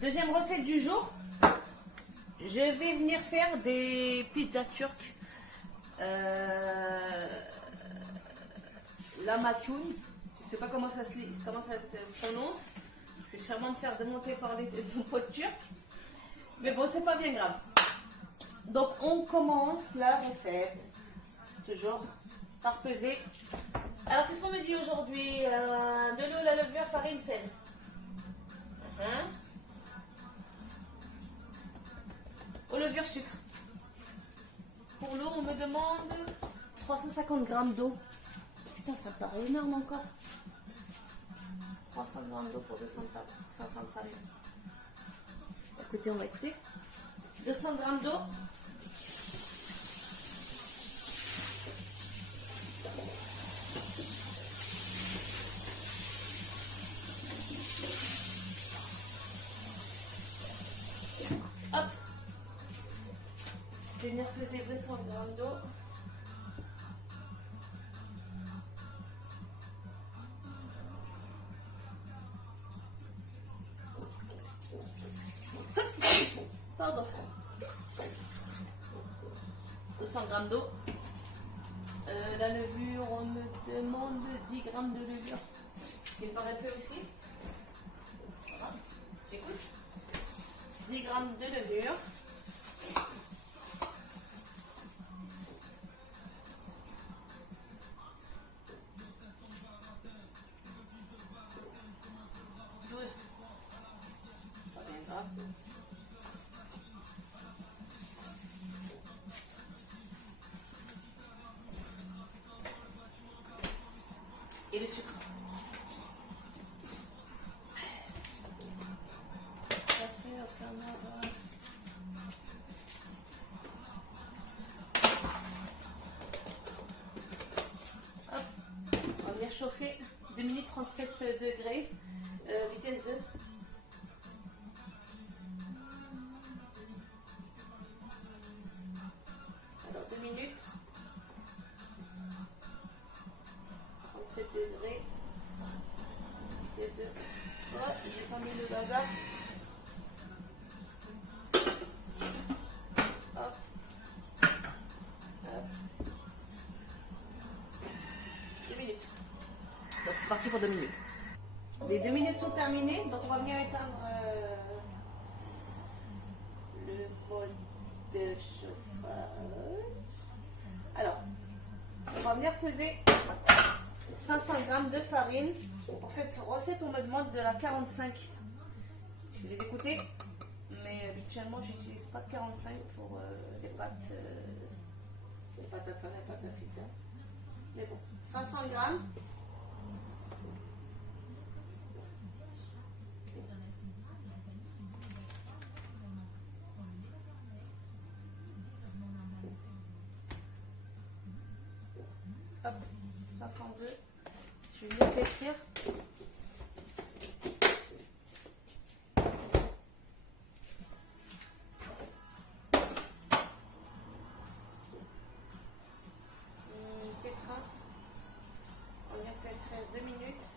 Deuxième recette du jour. Je vais venir faire des pizzas turques. Lahmacun. Je ne sais pas comment ça se prononce. Je vais sûrement me faire démonter par les potes turcs. Mais bon, c'est pas bien grave. Donc, on commence la recette. Toujours par peser. Alors, qu'est-ce qu'on me dit aujourd'hui? De l'eau, la levure, farine, sel. Aux levures, sucre. Pour l'eau, on me demande 350 grammes d'eau. Putain, ça me paraît énorme encore. 300 grammes d'eau pour 500 farines. Écoutez, on va écouter. 200 grammes d'eau. Hop. Je vais venir peser 200 grammes d'eau. Pardon. 200 grammes d'eau. La levure, on me demande 10 grammes de levure. Il me paraît peu aussi. Voilà. J'écoute. 10 grammes de levure. C'est pas bien grave. Et le sucre. Café au Canada. Hop. On va venir chauffer 2 minutes 37 degrés. Vitesse 2. Alors 2 minutes. 37 degrés. Vitesse 2. Oh, j'ai pas mis le bazar. Hop. Hop. 2 minutes. Donc c'est parti pour 2 minutes. Les 2 minutes sont terminées, donc on va venir éteindre le mode de chauffage. Alors, on va venir peser 500 grammes de farine. Pour cette recette, on me demande de la 45. Je vais les écouter, mais habituellement, j'utilise pas de 45 pour les pâtes à pain, les pâtes à pizza. Mais bon, 500 grammes. Hop, 502. Je vais venir pétrir. Pétrin. On vient pétrir 2 minutes.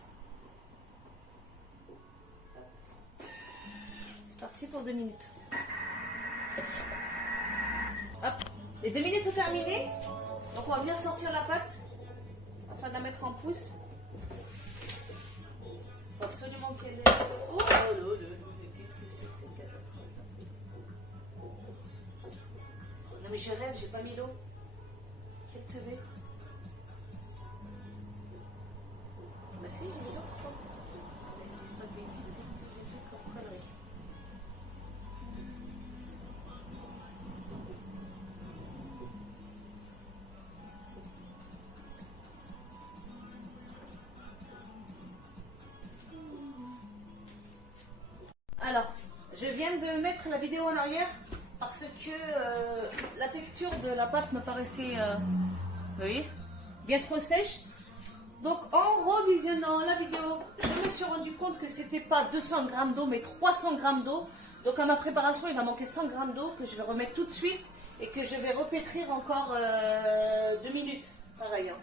Hop. C'est parti pour 2 minutes. Hop, les 2 minutes sont terminées. Donc on va bien sortir la pâte afin de la mettre en pouce. Il faut absolument qu'elle ait... Oh là là là, qu'est-ce que c'est que cette catastrophe? Non mais je rêve, j'ai pas mis l'eau. Quelle teubée. Bah si, j'ai mis l'eau. Mais je dis pas de bêtises, qu'est-ce que j'ai fait comme connerie? Alors, je viens de mettre la vidéo en arrière parce que la texture de la pâte me paraissait, vous voyez, bien trop sèche. Donc, en revisionnant la vidéo, je me suis rendu compte que c'était pas 200 grammes d'eau, mais 300 grammes d'eau. Donc, à ma préparation, il va manquer 100 grammes d'eau que je vais remettre tout de suite et que je vais repétrir encore 2 minutes. Pareil. Hein.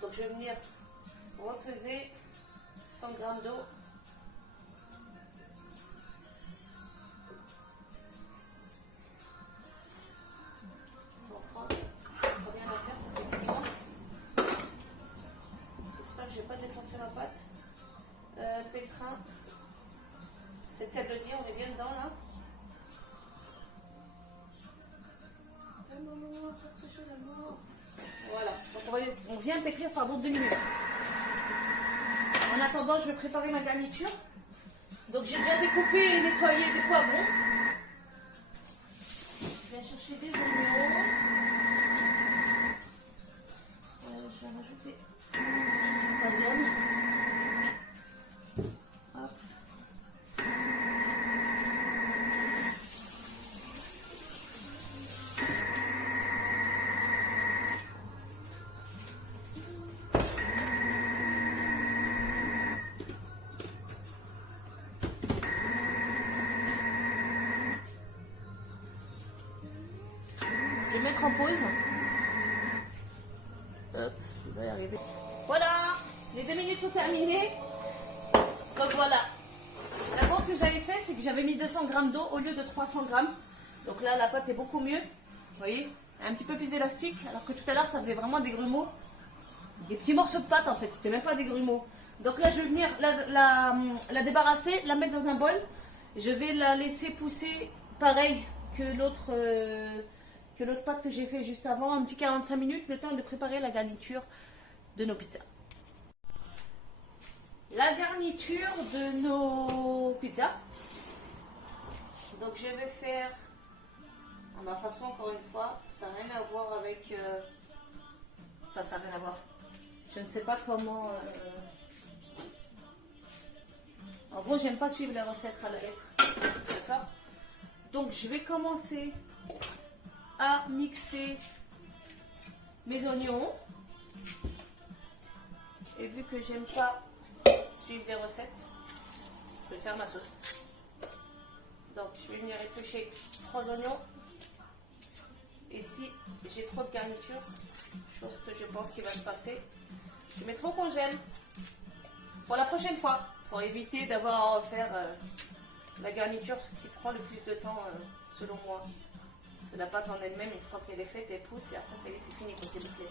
Donc, je vais venir repeser 100 grammes d'eau. y est, on est bien dedans là. Voilà, donc on vient pétrir pendant 2 minutes. En attendant, je vais préparer ma garniture. Donc j'ai déjà découpé et nettoyé des poivrons. Je viens chercher des oignons. Je vais rajouter une petite troisième. Hop. Je vais mettre en pause. Hop, je vais y arriver. Voilà, les 2 minutes sont terminées. Donc voilà. D'abord que j'avais fait, c'est que j'avais mis 200 g d'eau au lieu de 300 g. Donc là, la pâte est beaucoup mieux. Vous voyez, un petit peu plus élastique. Alors que tout à l'heure, ça faisait vraiment des grumeaux. Des petits morceaux de pâte en fait, c'était même pas des grumeaux. Donc là, je vais venir la débarrasser, la mettre dans un bol. Je vais la laisser pousser pareil que l'autre pâte que j'ai fait juste avant, un petit 45 minutes, le temps de préparer la garniture de nos pizzas. La garniture de nos pizzas. Donc je vais faire à ma façon, encore une fois, ça n'a rien à voir avec... Enfin, ça n'a rien à voir. Je ne sais pas comment... En gros, j'aime pas suivre les recettes à la lettre. D'accord? Donc je vais commencer à mixer mes oignons. Et vu que j'aime pas suivre les recettes, je vais faire ma sauce. Donc je vais venir éplucher 3 oignons. Et si j'ai trop de garniture, chose que je pense qu'il va se passer, je mettrai au congèle pour la prochaine fois, pour éviter d'avoir à refaire la garniture, ce qui prend le plus de temps selon moi. La pâte en elle-même, une fois qu'elle est faite, elle pousse et après ça y est, c'est fini pour tes bouclés.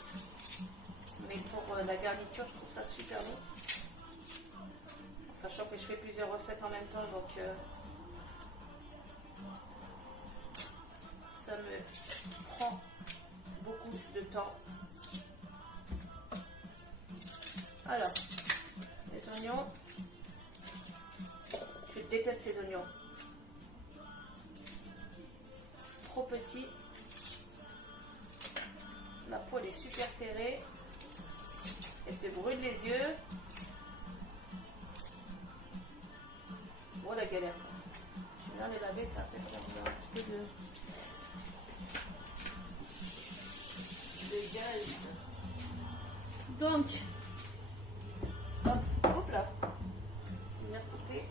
Mais pour la garniture, je trouve ça super bon. En sachant que je fais plusieurs recettes en même temps, donc ça me prend beaucoup de temps. Alors, les oignons, je déteste ces oignons. Trop petits. La peau elle est super serrée. Elle te brûle les yeux. Oh la galère. Je viens les laver, ça fait un petit peu de gaz. Donc, hop là. Je vais venir couper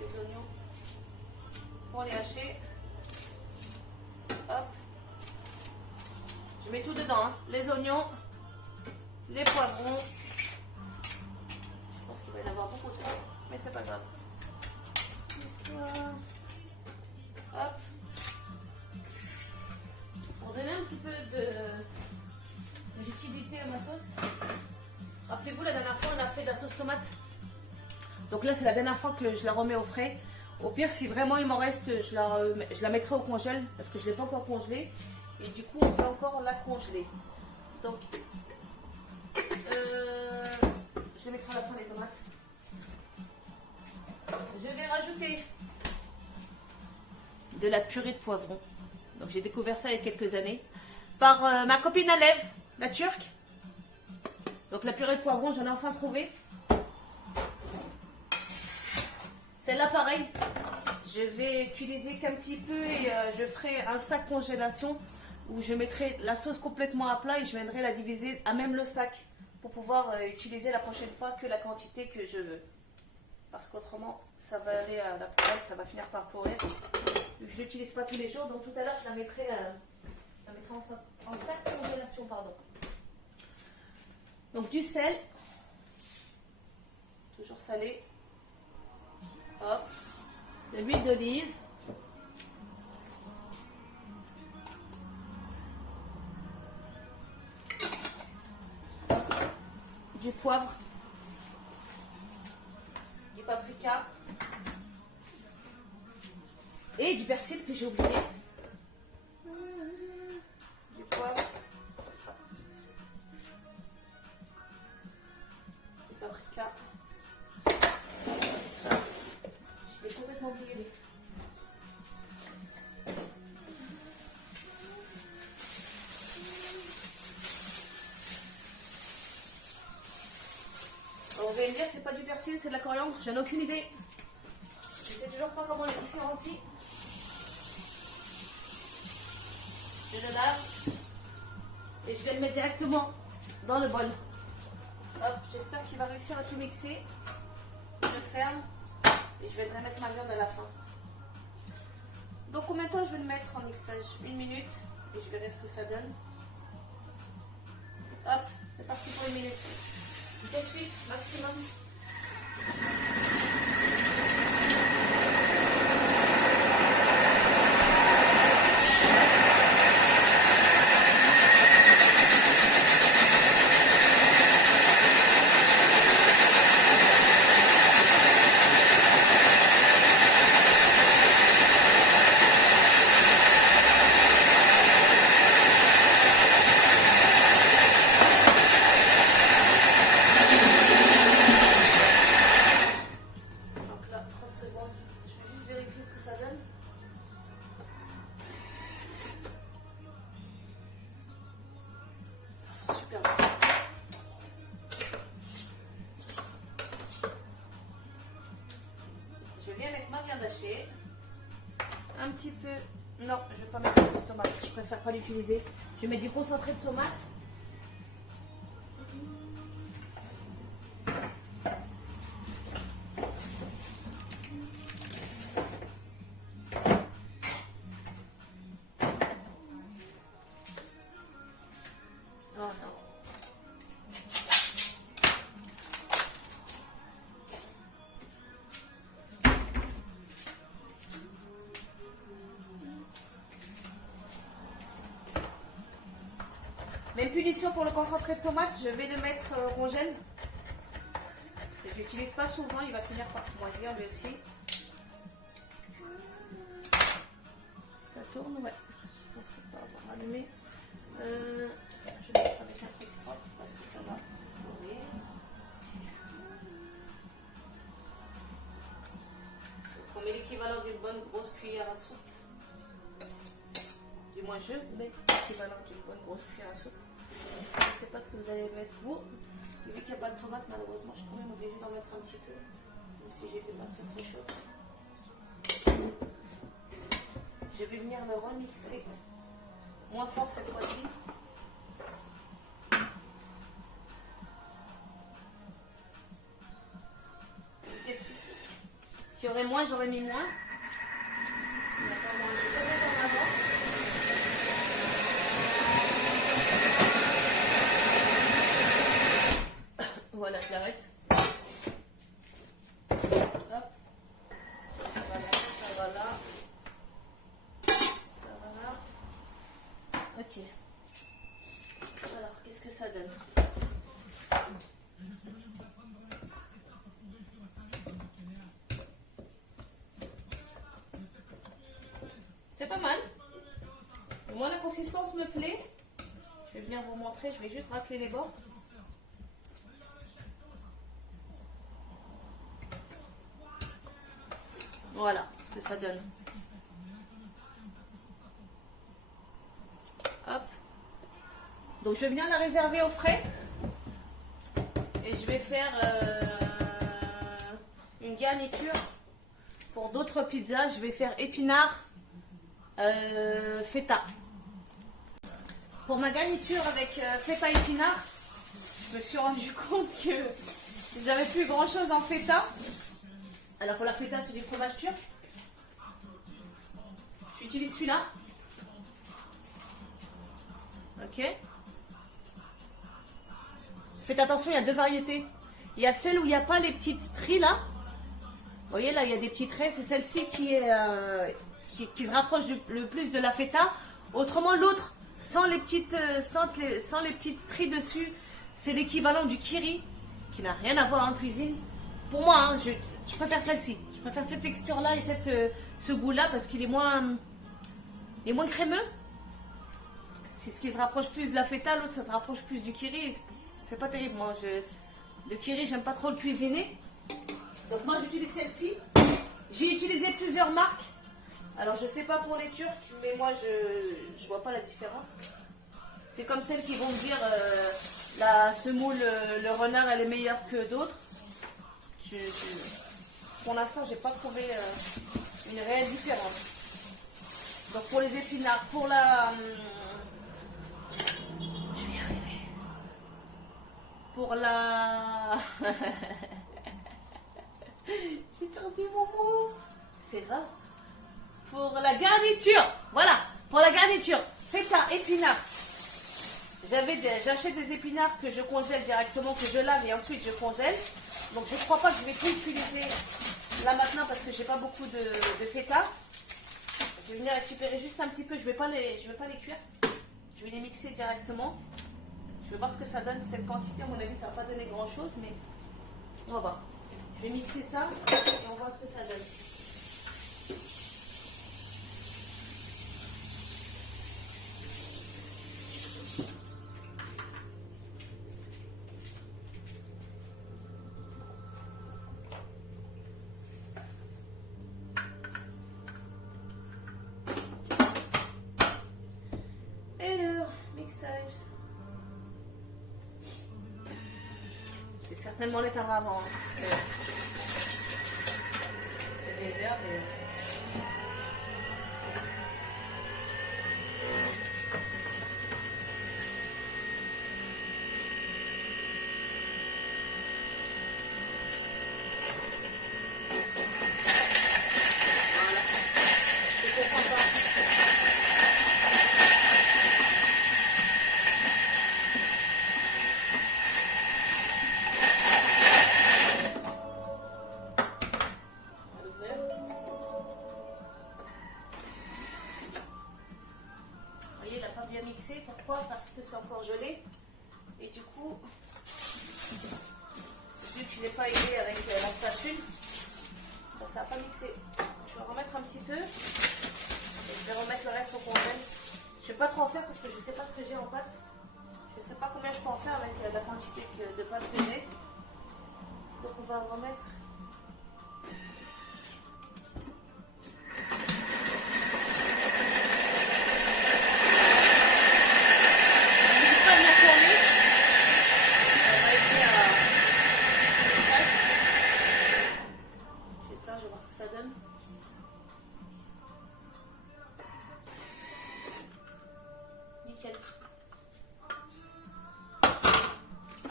les oignons pour les hacher. Hop. Je mets tout dedans, hein. Les oignons, les poivrons. Je pense qu'il va y en avoir beaucoup trop, mais c'est pas grave. Hop. Pour donner un petit peu de liquidité à ma sauce. Rappelez-vous, la dernière fois, on a fait de la sauce tomate. Donc là, c'est la dernière fois que je la remets au frais. Au pire, si vraiment il m'en reste, je la mettrai au congèle parce que je ne l'ai pas encore congelée. Et du coup, on peut encore la congeler. Donc, je mettrai à la fin les tomates. Je vais rajouter de la purée de poivron. Donc, j'ai découvert ça il y a quelques années par ma copine Alev, la turque. Donc, la purée de poivron, j'en ai enfin trouvé. Celle-là, pareil. Je vais utiliser qu'un petit peu et je ferai un sac congélation où je mettrai la sauce complètement à plat et je viendrai la diviser à même le sac pour pouvoir utiliser la prochaine fois que la quantité que je veux. Parce qu'autrement, ça va aller à la poubelle, ça va finir par pourrir. Je ne l'utilise pas tous les jours, donc tout à l'heure, je la mettrai en sac congélation. Pardon. Donc du sel, toujours salé. Hop. De l'huile d'olive. Du poivre. Du paprika. Et du persil que j'ai oublié. Du poivre. Du paprika. Je l'ai complètement oublié. Lui. Alors, vous allez me dire, c'est pas du persil, c'est de la coriandre. J'en ai aucune idée. Je sais toujours pas comment les différencier. Je le lave et je vais le mettre directement dans le bol. Hop, j'espère qu'il va réussir à tout mixer. Je ferme et je vais le remettre ma viande à la fin. Donc combien de temps je vais le mettre en mixage? 1 minute et je verrai ce que ça donne. Hop, c'est parti pour 1 minute. Tout de suite, maximum. Je viens mettre ma viande hachée. Un petit peu. Non, je ne vais pas mettre de sauce tomate. Je préfère pas l'utiliser. Je mets du concentré de tomate. Oh non. Même punition pour le concentré de tomate, je vais le mettre rongelle. Je l'utilise pas souvent, il va finir par moisir lui aussi. Ça tourne, ouais. Je pense pas avoir allumé. Je vais mettre avec un truc propre parce que ça va courir. On met l'équivalent d'une bonne grosse cuillère à soupe. Du moins, je mets l'équivalent d'une bonne grosse cuillère à soupe. Je ne sais pas ce que vous allez mettre vous. Mais vu qu'il n'y a pas de tomate, malheureusement, je suis quand même obligée d'en mettre un petit peu. Même si j'étais pas très chaude. Je vais venir le remixer. Moins fort cette fois-ci. S'il y aurait moins, j'aurais mis moins. On va pas manger peut-être en avant. Voilà, je l'arrête. Hop. Ça va là, ça va là. Ça va là. Ok. Alors, qu'est-ce que ça donne? C'est pas mal. Moi, la consistance me plaît. Je vais venir vous montrer. Je vais juste racler les bords. Voilà ce que ça donne. Hop. Donc je viens la réserver au frais. Et je vais faire une garniture pour d'autres pizzas. Je vais faire épinards feta. Pour ma garniture avec feta épinards, je me suis rendu compte que j'avais plus grand chose en feta. Alors pour la feta, c'est du fromage turc. J'utilise celui-là. Ok. Faites attention, il y a deux variétés. Il y a celle où il n'y a pas les petites stries là. Vous voyez là, il y a des petits traits. C'est celle-ci qui se rapproche le plus de la feta. Autrement, l'autre, sans les petites stries dessus, c'est l'équivalent du kiri, qui n'a rien à voir en cuisine. Pour moi, hein, je préfère celle-ci. Je préfère cette texture-là et ce goût-là parce qu'il est moins crémeux. C'est ce qui se rapproche plus de la feta, l'autre ça se rapproche plus du kiri. C'est pas terrible, moi. Le kiri, j'aime pas trop le cuisiner. Donc moi j'utilise celle-ci. J'ai utilisé plusieurs marques. Alors je sais pas pour les Turcs, mais moi je vois pas la différence. C'est comme celles qui vont me dire la semoule, le renard, elle est meilleure que d'autres. Pour l'instant, j'ai pas trouvé une réelle différence. Donc pour les épinards, pour la... je vais y arriver. Pour la... j'ai perdu mon mot. C'est grave. Pour la garniture, voilà. Pour la garniture, feta, épinards. J'achète des épinards que je congèle directement, que je lave et ensuite je congèle. Donc je ne crois pas que je vais tout utiliser là maintenant parce que j'ai pas beaucoup de feta. Je vais venir récupérer juste un petit peu, je vais pas les cuire. Je vais les mixer directement. Je vais voir ce que ça donne, cette quantité. À mon avis, ça va pas donner grand chose, mais on va voir. Je vais mixer ça et on voit ce que ça donne. Je vais certainement l'éteindre avant. C'est des herbes et... Voilà. Je comprends pas. Mixé, pourquoi? Parce que c'est encore gelé et du coup vu que je n'ai pas aidé avec la spatule, ben, ça n'a pas mixé. Je vais remettre un petit peu et je vais remettre le reste au congèle. Je ne vais pas trop en faire parce que je ne sais pas ce que j'ai en pâte. Je ne sais pas combien je peux en faire avec la quantité de pâte que j'ai. Donc on va remettre.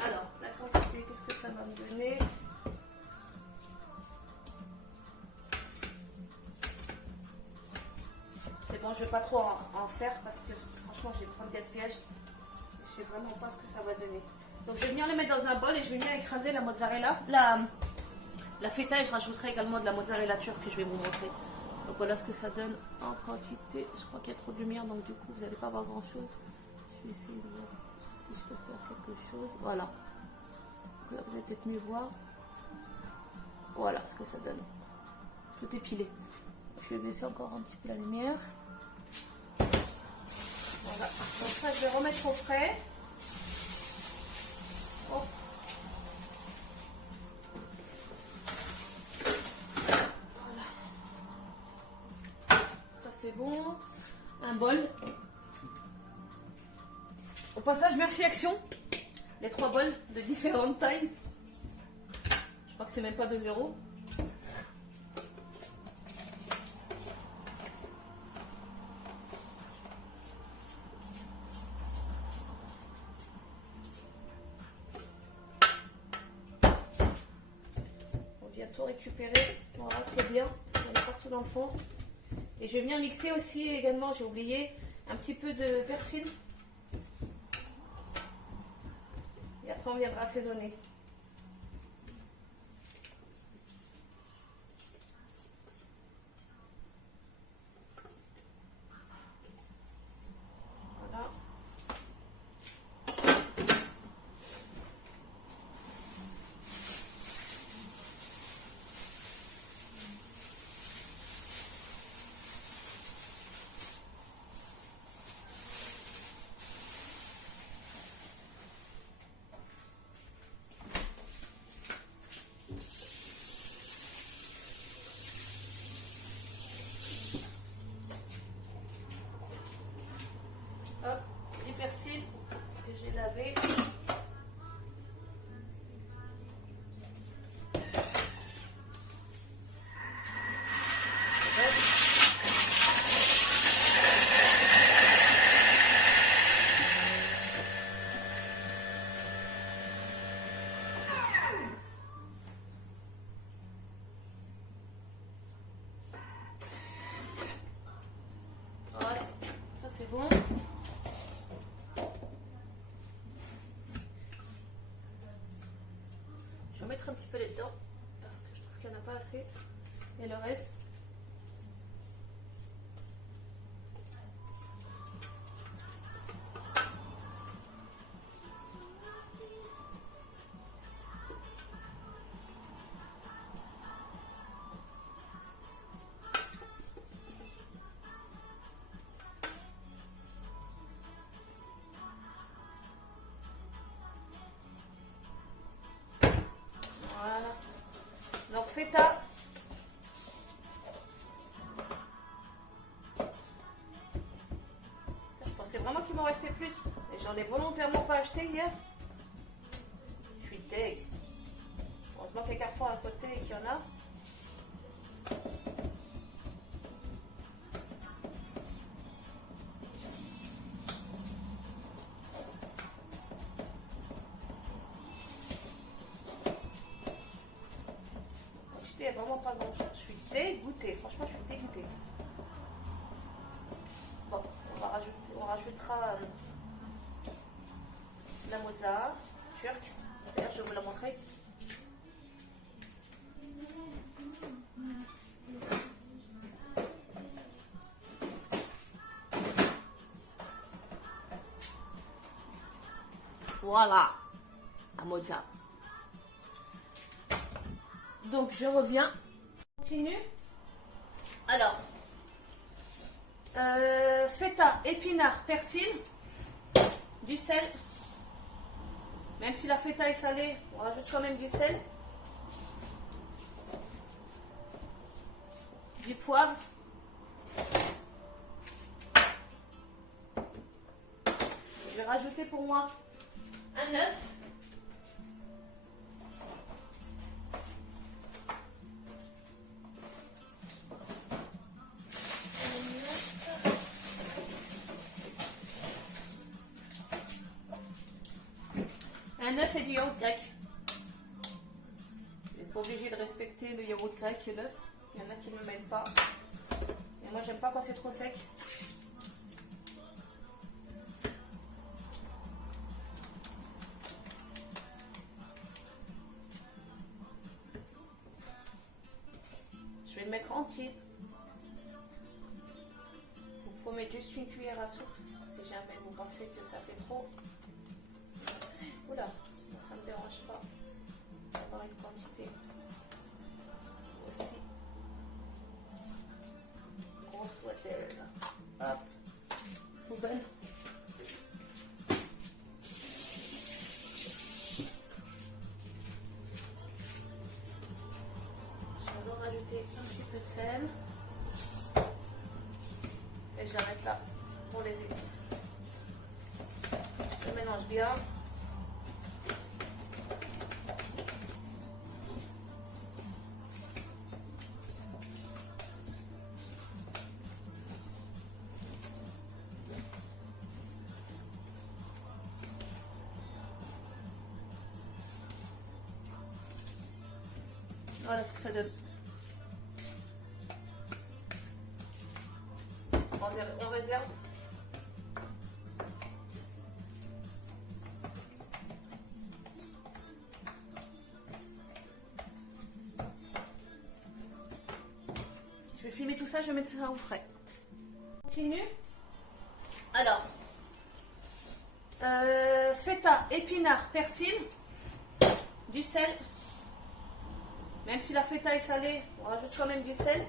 Alors, la quantité, qu'est-ce que ça va me donner? C'est bon, je ne vais pas trop en faire parce que franchement, j'ai pas de gaspillage. Je ne sais vraiment pas ce que ça va donner. Donc, je vais venir le mettre dans un bol et je vais venir écraser la mozzarella, la feta, et je rajouterai également de la mozzarella turque que je vais vous montrer. Donc, voilà ce que ça donne en quantité. Je crois qu'il y a trop de lumière, donc du coup, vous n'allez pas voir grand-chose. Je vais essayer de voir si je peux faire quelque chose. Voilà. Donc là, vous allez peut-être mieux voir. Voilà ce que ça donne. Tout est pilé. Je vais baisser encore un petit peu la lumière. Voilà. Donc ça, je vais remettre au frais. Oh. Voilà. Ça, c'est bon. Un bol. Au passage, merci Action. Les 3 bols de différentes tailles. Je crois que c'est même pas 2 €. On vient tout récupérer. Voilà, très bien. On est partout dans le fond. Et je vais venir mixer aussi également, j'ai oublié, un petit peu de persil. Et après, on viendra assaisonner. Voilà. mettre un petit peu là-dedans parce que je trouve qu'il n'y en a pas assez. Et le reste. Voilà. Donc feta. Je pensais vraiment qu'il m'en restait plus. Et j'en ai volontairement pas acheté hier. Je suis deg. Heureusement qu'il y a Carrefour à côté et qu'il y en a. Acheter vraiment pas grand chose. Je suis dégoûtée. Franchement, je suis dégoûtée. Bon, on rajoutera la mozza turque. D'ailleurs, je vais vous la montrer. Voilà, la mozza. Donc, je reviens. Continue. Alors, feta, épinards, persil, du sel. Même si la feta est salée, on rajoute quand même du sel. Du poivre. Je vais rajouter pour moi un œuf. Un œuf et du yaourt grec. Vous n'êtes pas obligé de respecter le yaourt grec et l'œuf. Il y en a qui ne me mettent pas. Et moi, j'aime pas quand c'est trop sec. Je vais le mettre entier. Il faut mettre juste une cuillère à soupe. Si jamais vous pensez que ça fait trop. Oula, ça ne me dérange pas d'avoir une quantité aussi grosse soit-elle. Hop, poubelle. Je vais rajouter un petit peu de sel et je la mets là pour les épices. Je mélange bien. Voilà ce que ça donne. On réserve. Je vais filmer tout ça, je vais mettre ça au frais. Continue. Alors, feta, épinards, persil, du sel. Même si la feta est salée, on rajoute quand même du sel.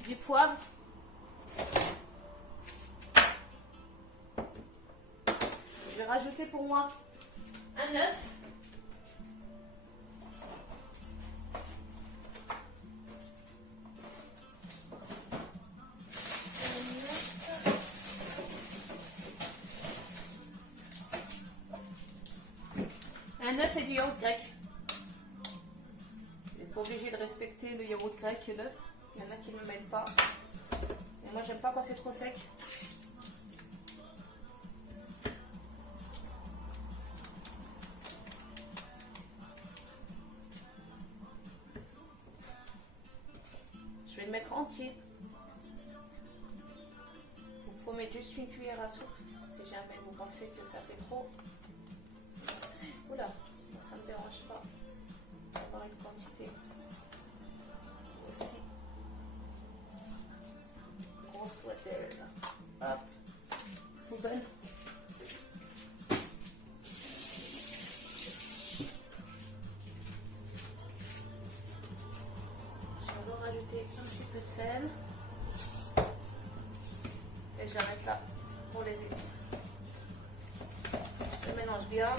Du poivre. Je vais rajouter pour moi un œuf. Un œuf et du yaourt grec. Vous n'êtes pas obligé de respecter le yaourt grec et l'œuf. Il y en a qui ne me mettent pas. Et moi, j'aime pas quand c'est trop sec. Je vais le mettre entier. Il faut mettre juste une cuillère à soupe. Si jamais vous pensez que ça fait trop. Oula, ça ne me dérange pas d'avoir une quantité aussi grosse soit-elle. Hop, poubelle. Je vais rajouter un petit peu de sel. Et je vais mettre là pour les épices. Je mélange bien.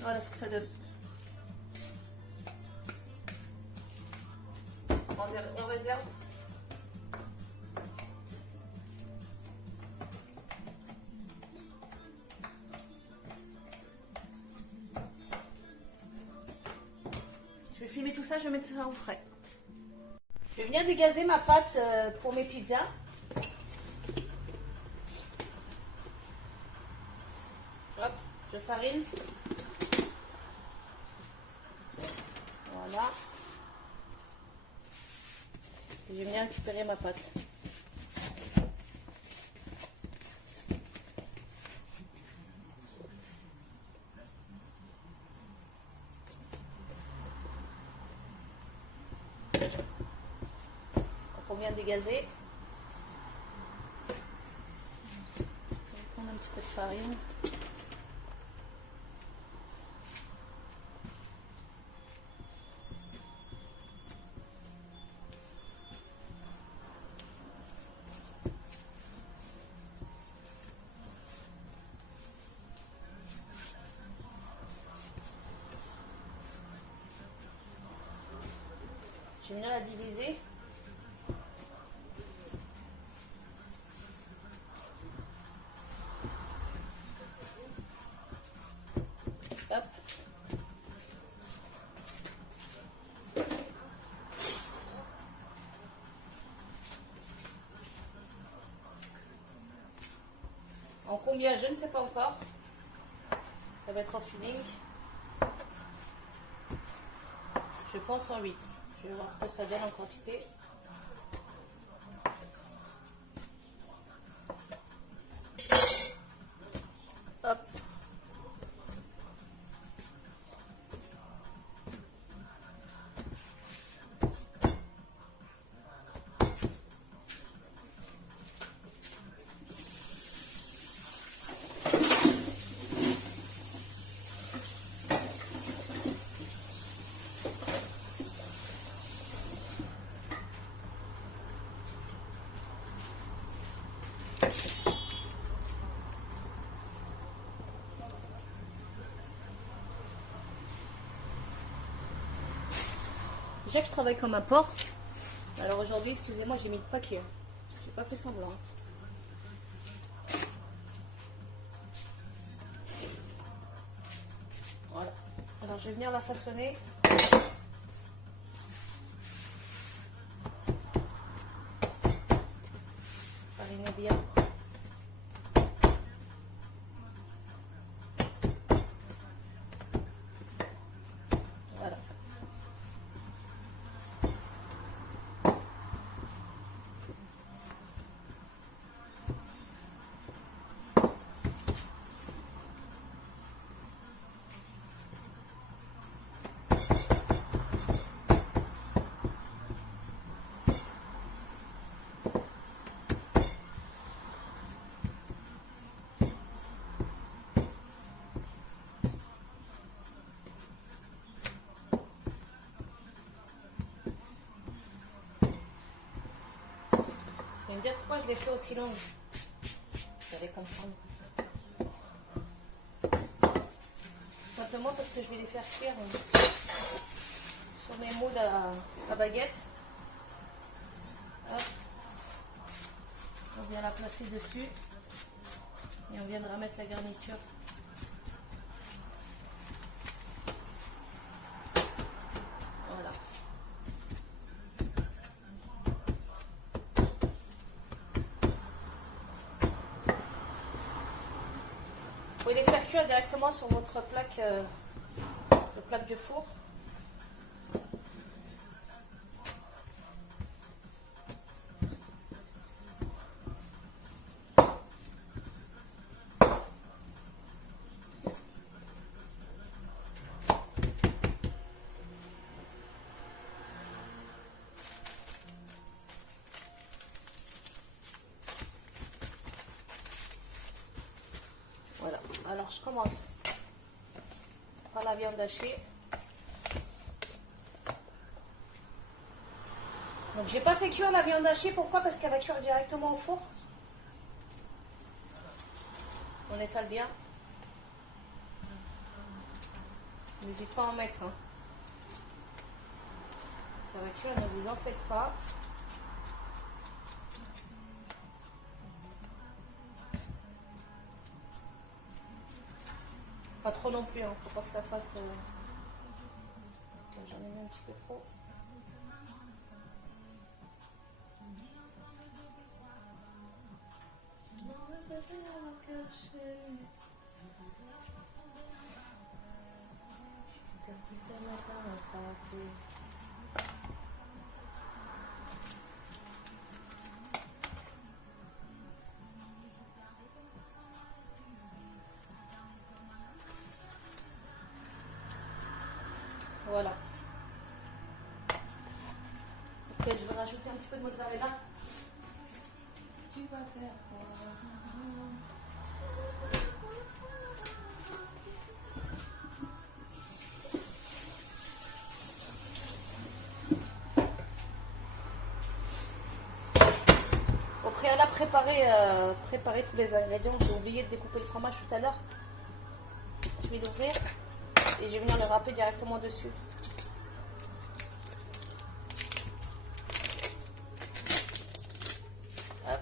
Voilà ce que ça donne. On réserve. Je vais filmer tout ça, je vais mettre ça au frais. Je vais venir dégazer ma pâte pour mes pizzas. Hop, je farine. Voilà. Et je vais venir récupérer ma pâte. On vient dégazer. Je vais prendre un petit peu de farine. Je vais venir la diviser. Hop. En combien, je ne sais pas encore. Ça va être en feeling. Je pense en 8. Je vais voir ce que ça donne en quantité. Hop. Déjà que je travaille comme un porc, alors aujourd'hui, excusez-moi, j'ai mis le paquet. J'ai pas fait semblant. Voilà. Alors je vais venir la façonner. Fariner bien. Voilà. Vous allez me dire pourquoi je l'ai fait aussi longue. Vous allez comprendre. Tout simplement parce que je vais les faire cuire sur mes moules à baguette. Hop. On vient la placer dessus et on viendra mettre la garniture. Voilà. cuire directement sur votre plaque, le plaque du four. Voilà, alors je commence par la viande hachée. Donc j'ai pas fait cuire la viande hachée, pourquoi? Parce qu'elle va cuire directement au four. On étale bien. N'hésitez pas à en mettre. Hein. Ça va cuire, ne vous en faites pas. Pas trop non plus, hein. Faut pas que ça fasse... J'en ai mis un petit peu trop. Jusqu'à ce que ça m'attende, voilà. Ok, je vais rajouter un petit peu de mozzarella. Tu vas faire quoi? Au préalable, préparer tous les ingrédients. J'ai oublié de découper le fromage tout à l'heure. Je vais l'ouvrir et je vais venir le râper directement dessus. Hop.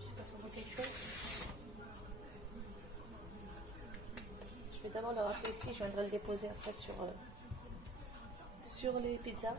Je sais pas si on voit quelque chose. Je vais d'abord le râper ici, je viendrai le déposer après sur les pizzas.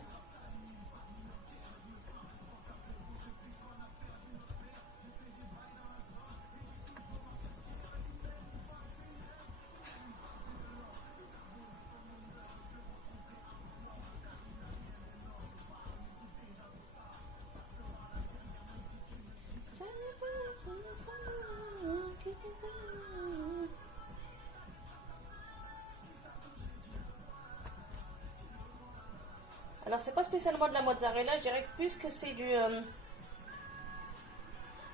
Alors c'est pas spécialement de la mozzarella, je dirais que plus que c'est du...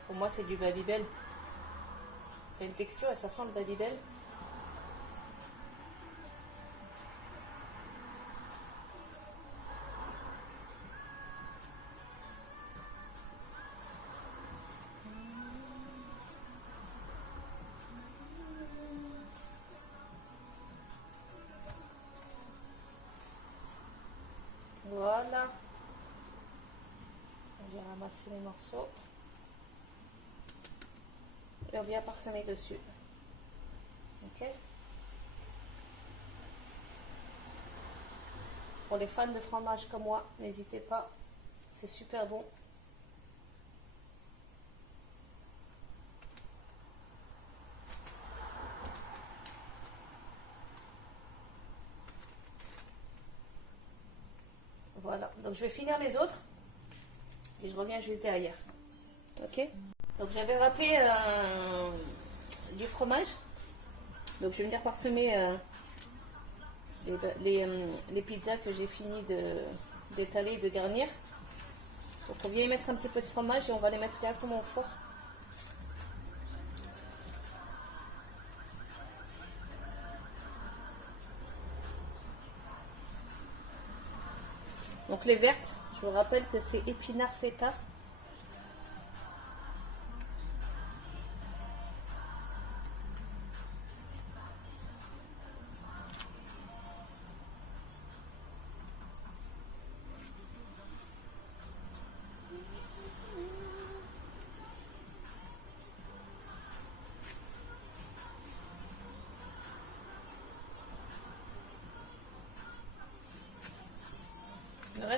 pour moi c'est du Babybel. C'est une texture et ça sent le Babybel. Voilà. J'ai ramassé les morceaux. Et on vient parsemer dessus. Ok. Pour les fans de fromage comme moi, n'hésitez pas. C'est super bon. Voilà. Donc je vais finir les autres. Et je reviens juste derrière. Ok. Donc j'avais râpé du fromage. Donc je vais venir parsemer les pizzas que j'ai fini d'étaler et de garnir. Donc on vient y mettre un petit peu de fromage et on va les mettre directement au four. Donc les vertes, je vous rappelle que c'est épinard feta.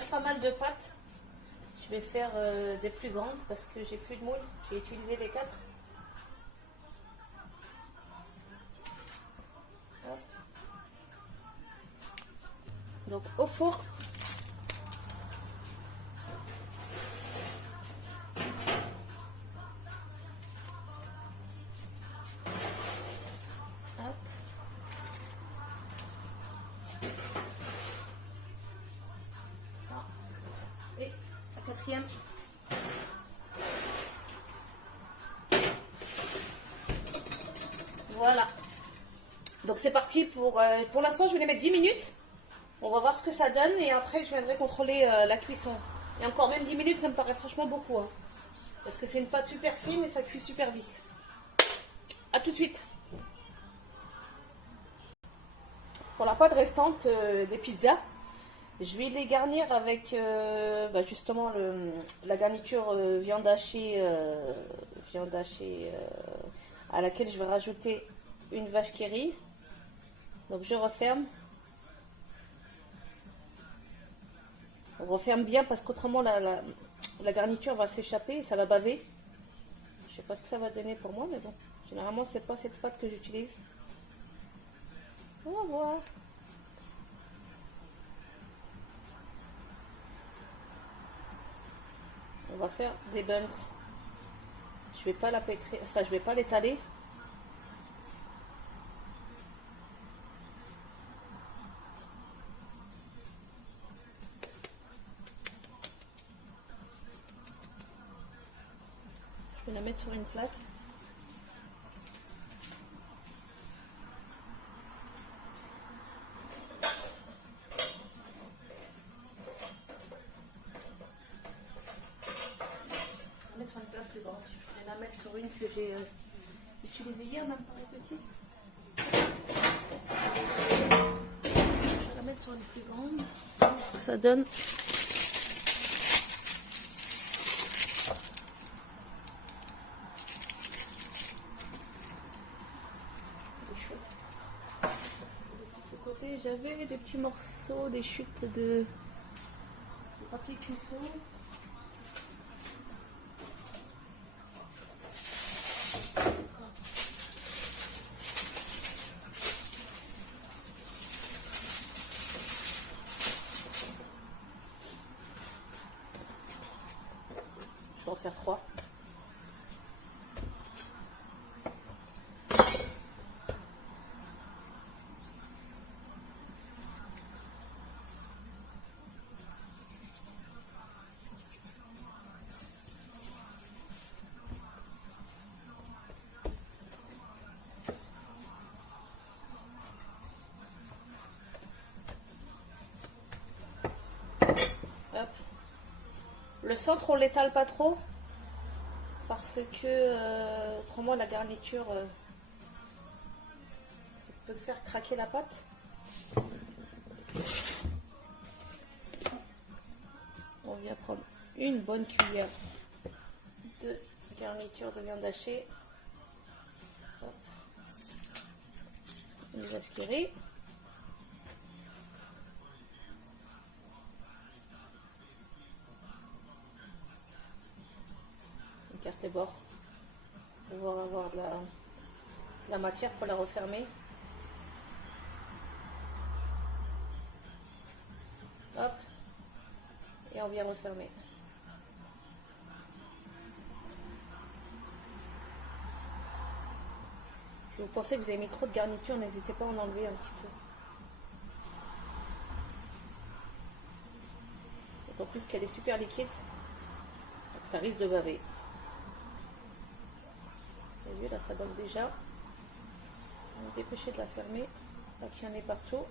reste pas mal de pâtes. Je vais faire des plus grandes parce que j'ai plus de moule. J'ai utilisé les 4. Hop. Donc au four. Hop. Et la 4e. Voilà. Donc c'est parti pour l'instant je vais les mettre 10 minutes. On va voir ce que ça donne et après je viendrai contrôler la cuisson. Et encore même 10 minutes ça me paraît franchement beaucoup. Hein, parce que c'est une pâte super fine et ça cuit super vite. A tout de suite. Pour la pâte restante des pizzas, je vais les garnir avec justement la garniture viande hachée, à laquelle je vais rajouter une vache qui rit. Donc je referme. On referme bien parce qu'autrement la garniture va s'échapper et ça va baver. Je sais pas ce que ça va donner pour moi, mais bon. Généralement, c'est pas cette pâte que j'utilise. On va voir. On va faire des buns. Je vais pas la pétrir, enfin je vais pas l'étaler. Je vais la mettre sur une plaque. Mettre une plaque plus grande. Je vais la mettre sur une que j'ai utilisée hier, même pour les petites. Je vais la mettre sur une plus grande. Voir ce que ça donne. J'avais des petits morceaux, des chutes de papier cuisson. Je vais en faire 3. Le centre, on l'étale pas trop parce que autrement la garniture peut faire craquer la pâte. On vient prendre une bonne cuillère de garniture de viande hachée. Hop. Une vache qui rit. Écarte les bords pour pouvoir avoir de la matière pour la refermer. Hop, et on vient refermer. Si vous pensez que vous avez mis trop de garniture, n'hésitez pas à en enlever un petit peu. D'autant plus qu'elle est super liquide, donc ça risque de baver. Vous avez vu, là ça bave déjà. On va dépêcher de la fermer, pas qu'il y en ait partout.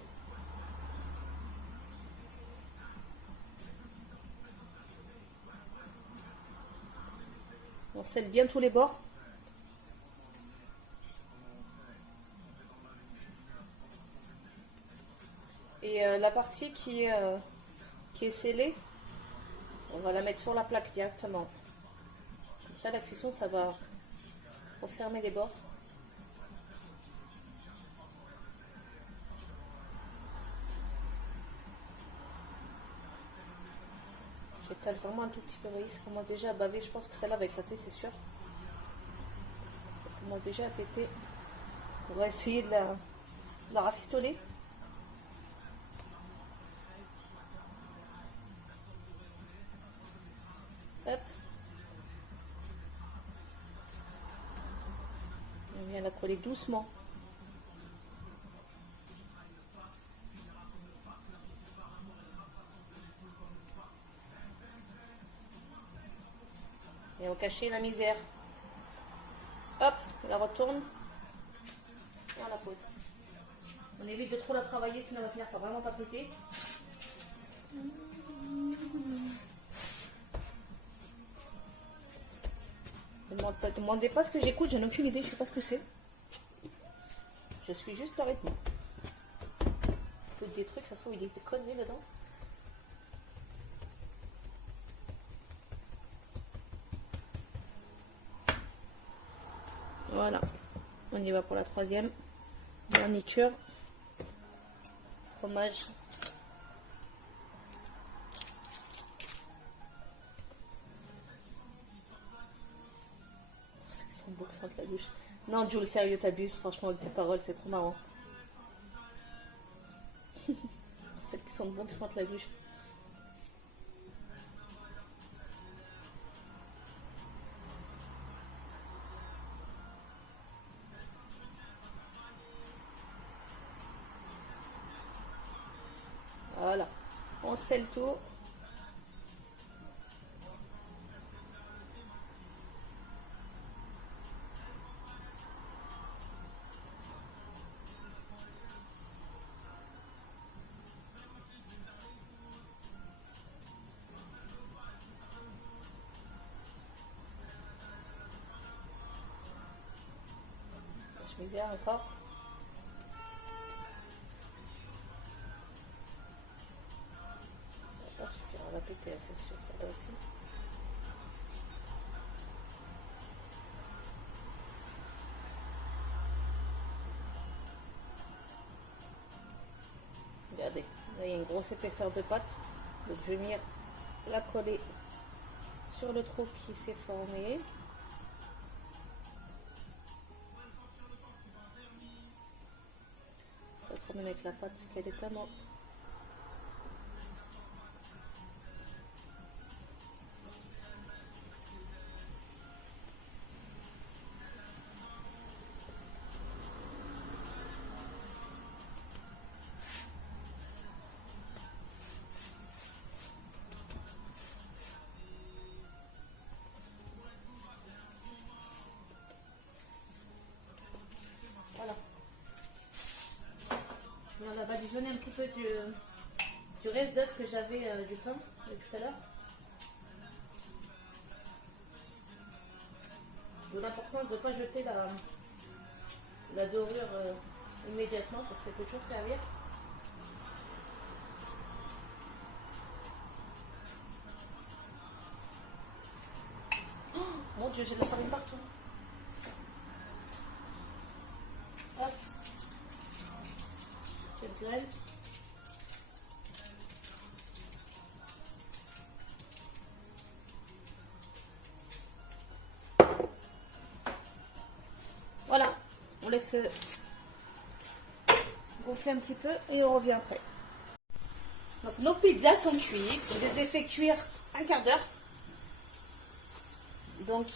On scelle bien tous les bords. Et la partie qui est scellée, on va la mettre sur la plaque directement. Comme ça, la cuisson, ça va refermer les bords. traîne vraiment un tout petit peu, vous voyez, ça commence déjà à baver. Je pense que celle-là va éclater, c'est sûr. Ça commence déjà à péter. On va essayer de la rafistoler. Hop. On vient la coller doucement. Et on cachait la misère. Hop, on la retourne. Et on la pose. On évite de trop la travailler, sinon elle va finir par vraiment pas péter. Ne demandez pas ce que j'écoute, je n'ai aucune idée, je ne sais pas ce que c'est. Je suis juste le rythme. Écoute des trucs, ça se trouve il y a des conneries dedans. Voilà, on y va pour la troisième garniture. Fromage. C'est qu'ils sont beaux qui sentent la douche. Non, Jules, sérieux, t'abuses. Franchement, avec tes paroles, c'est trop marrant. Celles qui sentent bon, qui sentent la douche. Voilà, on scelle tout. La misère encore. Ça va pas suffire, on va péter, c'est sûr, ça doit aussi. Regardez, là il y a une grosse épaisseur de pâte, donc je vais venir la coller sur le trou qui s'est formé. Le problème avec la pâte, c'est qu'elle est tellement... Voilà. On va badigeonner un petit peu du reste d'œuf que j'avais du pain tout à l'heure. D'où l'importance de ne pas jeter la dorure immédiatement parce qu'elle peut toujours servir. Oh, mon Dieu, j'ai de la farine partout. Hop. Cette graine. Voilà, on laisse gonfler un petit peu et on revient après. Donc nos pizzas sont cuites, je les ai fait cuire un quart d'heure. Donc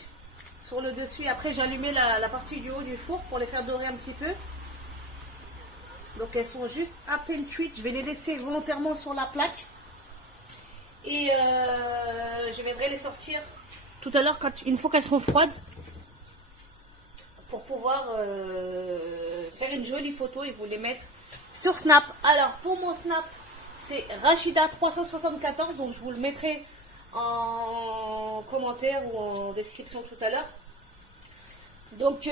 sur le dessus, après j'ai allumé la partie du haut du four pour les faire dorer un petit peu. Donc elles sont juste à peine cuites, je vais les laisser volontairement sur la plaque. Et je viendrai les sortir tout à l'heure une fois qu'elles seront froides. Pour pouvoir faire une jolie photo et vous les mettre sur Snap. Alors pour mon Snap, c'est Rachida374, donc je vous le mettrai en commentaire ou en description tout à l'heure. Donc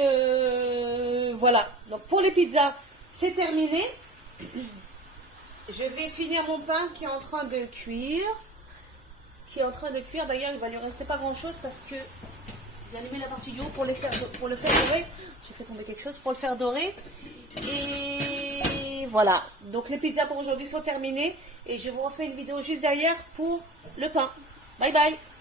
voilà, donc pour les pizzas, c'est terminé. Je vais finir mon pain qui est en train de cuire. D'ailleurs, il va lui rester pas grand chose parce que j'ai allumé la partie du haut pour le faire dorer. J'ai fait tomber quelque chose pour le faire dorer. Et voilà. Donc les pizzas pour aujourd'hui sont terminées. Et je vous refais une vidéo juste derrière pour le pain. Bye bye.